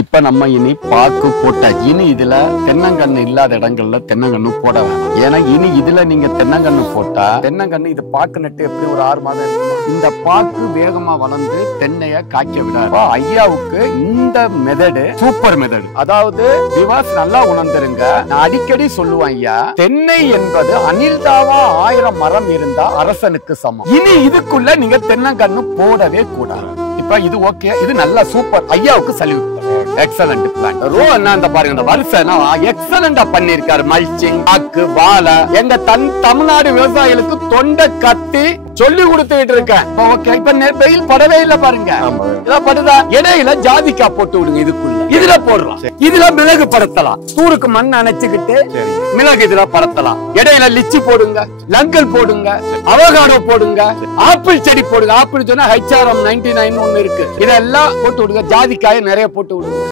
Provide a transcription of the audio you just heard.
இப்ப நம்ம இனி பாக்கு போட்டாச்சு. இனி இதுல தென்னங்கண்ணு இல்லாத இடங்கள்ல தென்னங்கண்ணு போட வேணாம். ஏன்னா இனி இதுல நீங்க தென்னங்கண்ணு போட்டா தென்னங்கண்ணு இது பாக்கு நட்டு எப்படி ஒரு 6 மாதம் இருக்குமா? இந்த பாக்கு வேகமா வளர்ந்து தென்னைய காய்க்க விடாது. ஐயாவுக்கு இந்த மெதடு சூப்பர் மெதடு. அதாவது விவாஸ் நல்லா உணர்ந்துருங்க. நான் அடிக்கடி சொல்லுவேன் ஐயா, தென்னை என்பது அனில்தாவா 1000 மரம் இருந்தா அரசனுக்கு சமம். இனி இதுக்குள்ள நீங்க தென்னங்கண்ணு போடவே கூடாது. இப்ப இது ஓகே, இது நல்லா சூப்பர். ஐயாவுக்கு சல்யூட். Excellent plan. ரோ என்ன அந்த பாருங்க, இந்த வருஷம் எக்ஸலென்டா பண்ணிருக்காரு. மல்ச்சிங், பாக்கு, வாழை. எங்க தமிழ்நாடு விவசாயிகளுக்கு தொண்டை கட்டி சொல்லி கொடுத்துட்டு இருக்கேன். ஓகே, இப்ப வெயில் படவே இல்ல பாருங்க. இத படுதா, இடையில ஜாதிக்காய் போட்டு விடுங்க. இதுக்குள்ள இதுல போடலாம். இதுல மிளகு படுத்தலாம். தூருக்கு மண் அணைச்சுக்கிட்டு மிளகு இதுல படுத்தலாம். இடையில லிச்சி போடுங்க, லங்கல் போடுங்க, அவகாடோ போடுங்க, ஆப்பிள் செடி போடுங்க. ஆப்பிள் சொன்னா HRM 99 ஒண்ணு இருக்கு. இதெல்லாம் போட்டு விடுங்க. ஜாதிக்காயை நிறைய போட்டு விடுங்க.